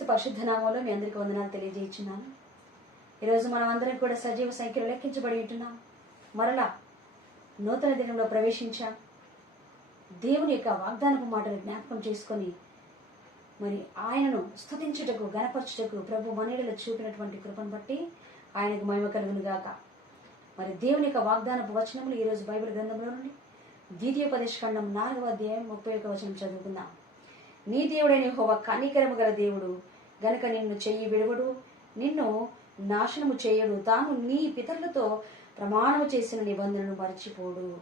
పరిశుద్ధ నామంలో మీ అందరికీ వందనాలు తెలియజేస్తున్నాను. ఈరోజు మనం అందరం కూడా సజీవ సంఖ్యలో లెక్కించబడి ఉంటున్నాం. మరలా నూతన దినంలో ప్రవేశించాం. దేవుని యొక్క వాగ్దానపు మాటలు జ్ఞాపకం చేసుకొని మరి ఆయనను స్థుతించుటకు గణపరచుటకు ప్రభు మనీడలో చూపినటువంటి కృపను బట్టి ఆయనకు మహిమ కలుగును గాక. మరి దేవుని యొక్క వాగ్దానపు వచనములు ఈరోజు బైబిల్ గ్రంథంలో నుండి ద్వితీయోపదేశ ఖండం నాలుగవ అధ్యాయం ముప్పై ఒక వచనం చదువుకుందాం. నీ దేవుడైన హోవ కనికరము గల దేవుడు. గనుక నిన్ను చెయ్యి విడవడు నిన్ను నాశనము చేయడు. తాను నీ పితరులతో ప్రమాణము చేసిన నిబంధనను మరచిపోడు.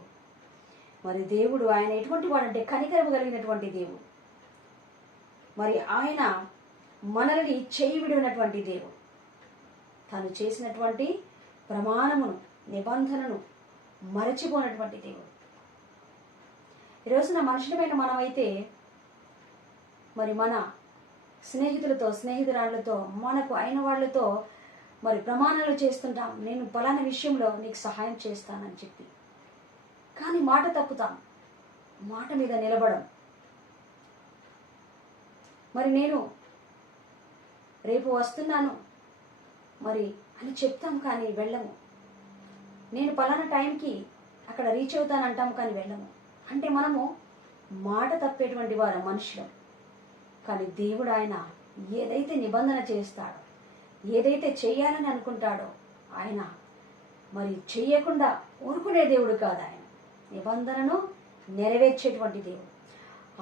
మరి దేవుడు ఆయన ఎటువంటి వాడంటే కనికరము కలిగినటువంటి దేవుడు. మరి ఆయన మనల్ని చేయి విడినటువంటి దేవుడు. తను చేసినటువంటి ప్రమాణమును నిబంధనను మరచిపోనటువంటి దేవుడు. ఈ రోజున మనుషులమైన మనమైతే మరి మన స్నేహితులతో స్నేహితురాళ్ళతో మనకు అయిన వాళ్ళతో మరి ప్రమాణాలు చేస్తుంటాం. నేను పలానా విషయంలో నీకు సహాయం చేస్తానని చెప్పి. కానీ మాట తప్పుతాం. మాట మీద నిలబడం. మరి నేను రేపు వస్తున్నాను. మరి అని చెప్తాం కానీ వెళ్ళము. నేను పలానా టైంకి అక్కడ రీచ్ అవుతానంటాం కానీ వెళ్ళము. అంటే మనము మాట తప్పేటువంటి వారు మనుషులం. కానీ దేవుడు ఆయన ఏదైతే నిబంధన చేస్తాడో ఏదైతే చేయాలని అనుకుంటాడో ఆయన మరి చేయకుండా ఊరుకునే దేవుడు కాదు ఆయన. నిబంధనను నెరవేర్చేటువంటి దేవుడు.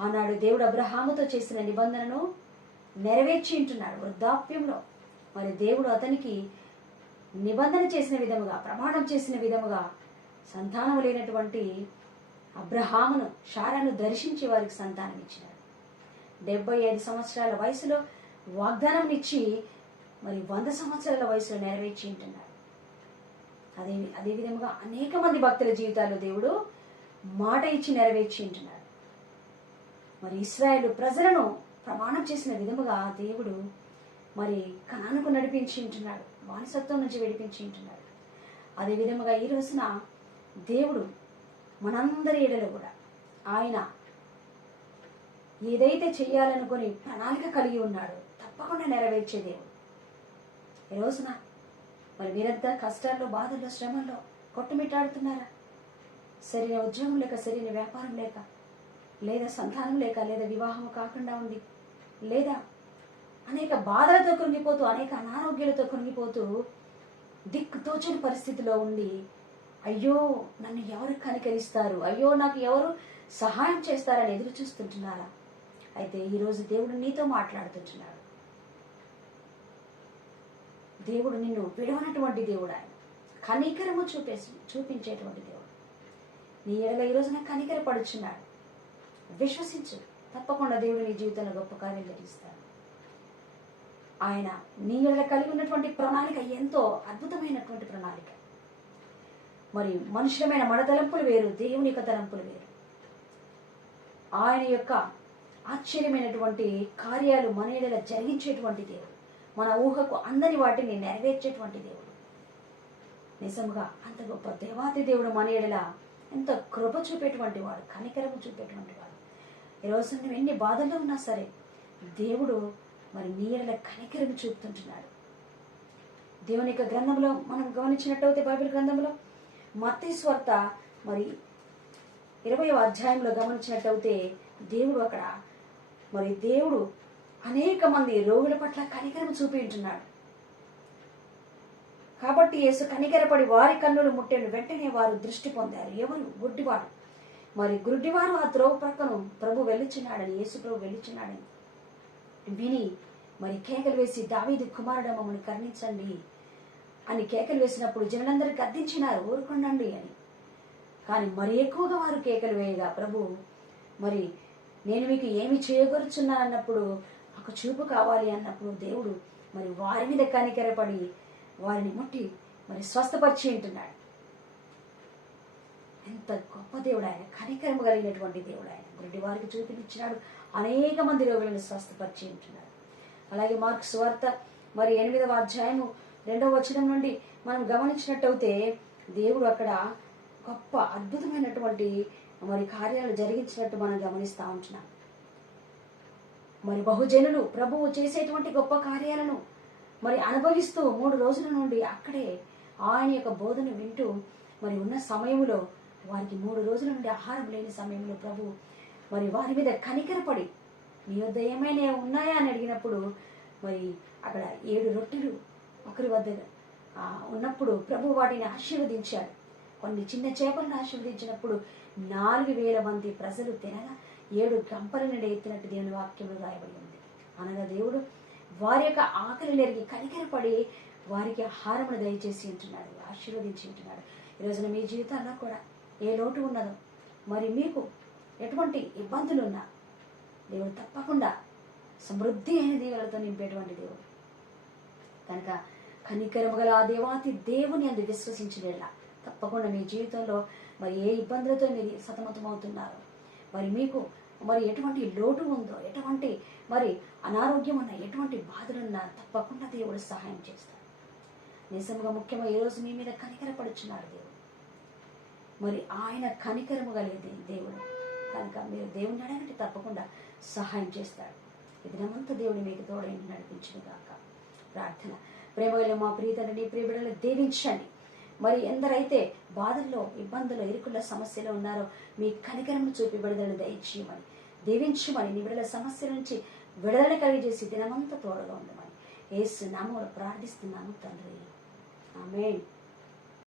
ఆనాడు దేవుడు అబ్రహాముతో చేసిన నిబంధనను నెరవేర్చి ఉంటున్నాడు వృద్ధాప్యంలో. మరి దేవుడు అతనికి నిబంధన చేసిన విధముగా ప్రమాణం చేసిన విధముగా సంతానం లేనటువంటి అబ్రహామును షారాను దర్శించి వారికి సంతానం ఇచ్చినాడు డెబ్బై ఐదు సంవత్సరాల వయసులో వాగ్దానం ఇచ్చి మరి వంద సంవత్సరాల వయసులో నెరవేర్చి ఉంటున్నాడు అదే అదే విధముగా అనేక మంది భక్తుల జీవితాల్లో దేవుడు మాట ఇచ్చి నెరవేర్చి ఉంటున్నాడు మరి ఇస్రాయేల్ ప్రజలను ప్రమాణం చేసిన విధముగా దేవుడు మరి కణానుకు నడిపించి ఉంటున్నాడు బానిసత్వం నుంచి విడిపించి ఉంటున్నాడు అదే విధముగా ఈ రోజున దేవుడు మనందరి ఏడలో కూడా ఆయన ఏదైతే చేయాలనుకుని ప్రణాళిక కలిగి ఉన్నాడో తప్పకుండా నెరవేర్చే దేవుడు. ఈ రోజున మరి మీరంతా కష్టాల్లో బాధల్లో శ్రమల్లో కొట్టుమిట్టాడుతున్నారా? సరైన ఉద్యోగం లేక సరైన వ్యాపారం లేక లేదా సంతానం లేక లేదా వివాహం కాకుండా ఉంది లేదా అనేక బాధలతో కృంగిపోతూ అనేక అనారోగ్యాలతో కృంగిపోతూ దిక్కుతోచని పరిస్థితిలో ఉండి అయ్యో నన్ను ఎవరు కనికరిస్తారు? అయ్యో నాకు ఎవరు సహాయం చేస్తారని ఎదురు చూస్తుంటున్నారా? అయితే ఈరోజు దేవుడు నీతో మాట్లాడుతుంటున్నాడు. దేవుడు నిన్ను విడవనటువంటి దేవుడు ఆయన. కనికరము చూపేసి చూపించేటువంటి దేవుడు. నీ ఎడల ఈ రోజున కనికర పడుచున్నాడు విశ్వసించు. తప్పకుండా దేవుడు నీ జీవితంలో గొప్ప కార్యం జరిగిస్తాడు. ఆయన నీ ఎడల కలిగి ఉన్నటువంటి ప్రణాళిక ఎంతో అద్భుతమైనటువంటి ప్రణాళిక. మరి మనుషులమైన మన తలంపులు వేరు దేవుని యొక్క తలంపులు వేరు. ఆయన యొక్క ఆశ్చర్యమైనటువంటి కార్యాలు మన ఎడల జరిగించేటువంటి దేవుడు. మన ఊహకు అందని వాటిని నెరవేర్చేటువంటి దేవుడు. నిజముగా అంత గొప్ప దేవాతి దేవుడు మన ఎడల ఎంత కృప చూపేటువంటి వాడు కనికరము చూపేటువంటి వాడు. ఈరోజు నువ్వు ఎన్ని బాధల్లో ఉన్నా సరే దేవుడు మరి నీ ఎడల కనికరము చూపుతుంటున్నాడు. దేవుని యొక్క గ్రంథంలో మనం గమనించినట్టయితే బైబిల్ గ్రంథంలో మత్తయి స్వార్త మరి ఇరవై అధ్యాయంలో గమనించినట్టయితే దేవుడు అక్కడ మరి దేవుడు అనేక మంది రోగుల పట్ల కనికరం చూపించున్నాడు కాబట్టి యేసు కనికరపడి వారి కన్నులు ముట్టెను వెంటనే వారు దృష్టి పొందారు. ఎవరు? గుడ్డివాడు. మరి గుడ్డివారు ఆ త్రోవ ప్రక్కను ప్రభు వెళ్ళిచున్నాడని యేసు ప్రభు వెళ్ళిచున్నాడని విని మరి కేకలు వేసి దావీదు కుమారుడు మమ్మల్ని కరుణించండి అని కేకలు వేసినప్పుడు జనులందరూ గద్దించినారు. ఊరుకుండండి అని. కానీ మరి ఎక్కువగా వారు కేకలు వేయగా ప్రభు మరి నేను మీకు ఏమి చేయగలుచున్నానన్నప్పుడు ఒక చూపు కావాలి అన్నప్పుడు దేవుడు మరి వారి మీద కనికరపడి వారిని ముట్టి మరి స్వస్థపరిచి ఉంటున్నాడు. ఎంత గొప్ప దేవుడు ఆయన కనికరము కలిగినటువంటి దేవుడు ఆయన. గుడ్డి వారికి చూపించినాడు అనేక మంది రోగులను స్వస్థపరిచి ఉంటున్నాడు. అలాగే మార్క్ స్వార్త మరి ఎనిమిదవ అధ్యాయము రెండవ వచనం నుండి మనం గమనించినట్టయితే దేవుడు అక్కడ గొప్ప అద్భుతమైనటువంటి మరి కార్యాలు జరిగించినట్టు మనం గమనిస్తూ ఉంటున్నాం. మరి బహుజనులు ప్రభువు చేసేటువంటి గొప్ప కార్యాలను మరి అనుభవిస్తూ మూడు రోజుల నుండి అక్కడే ఆయన యొక్క బోధన వింటూ మరి ఉన్న సమయంలో వారికి మూడు రోజుల నుండి ఆహారం లేని సమయంలో ప్రభు మరి వారి మీద కనికరపడి మీ వద్ద ఏమైనా ఉన్నాయా? అని అడిగినప్పుడు మరి అక్కడ ఏడు రొట్టెలు ఒకరి వద్ద ఉన్నప్పుడు ప్రభు వాటిని ఆశీర్వదించాడు. కొన్ని చిన్న చేపలను ఆశీర్వదించినప్పుడు నాలుగు వేల మంది ప్రజలు తినగా ఏడు గంపల నుండి ఎత్తినట్టు దేవుని వాక్యంలో రాయబడి ఉంది. అనగా దేవుడు వారి యొక్క ఆకలి నెరిగి కనికరపడి వారికి ఆహారమును దయచేసి ఉంటున్నాడు ఆశీర్వదించి ఉంటున్నాడు ఈ రోజున మీ జీవితాల్లో కూడా ఏ లోటు ఉన్నదో మరి మీకు ఎటువంటి ఇబ్బందులు ఉన్నా దేవుడు తప్పకుండా సమృద్ధి అయిన దీవులతో నింపేటువంటి దేవుడు. కనుక కనికరము గల ఆ దేవాతి దేవుని అందు విశ్వసించలేలా తప్పకుండా మీ జీవితంలో మరి ఏ ఇబ్బందులతో మీరు సతమతమవుతున్నారో? మరి మీకు మరి ఎటువంటి లోటు ఉందో ఎటువంటి మరి అనారోగ్యం ఉన్న ఎటువంటి బాధలున్నా తప్పకుండా దేవుడు సహాయం చేస్తాడు. నిజంగా ముఖ్యంగా ఈరోజు మీ మీద కనికరపడుచున్నాడు దేవుడు. మరి ఆయన కనికరము కలిగింది దేవుడు కనుక మీరు దేవుని అడగండి తప్పకుండా సహాయం చేస్తాడు. ఇది నమంతా దేవుడు మీకు తోడైంది నడిపించును కాక ప్రార్థన. ప్రేమగల మా ప్రియతని ప్రియబిడలు దేవించండి. మరి ఎందరైతే బాధల్లో ఇబ్బందులు ఇరుకుల సమస్యలు ఉన్నారో మీ కనికరము చూపి విడుదల దయచేయమని దీవించమని నీ విడుదల సమస్య నుంచి విడుదల కలిగజేసి దినమంతా తోడుగా ఉండమని. ఏసు నామములో ప్రార్థిస్తున్నాము తండ్రి. ఆమె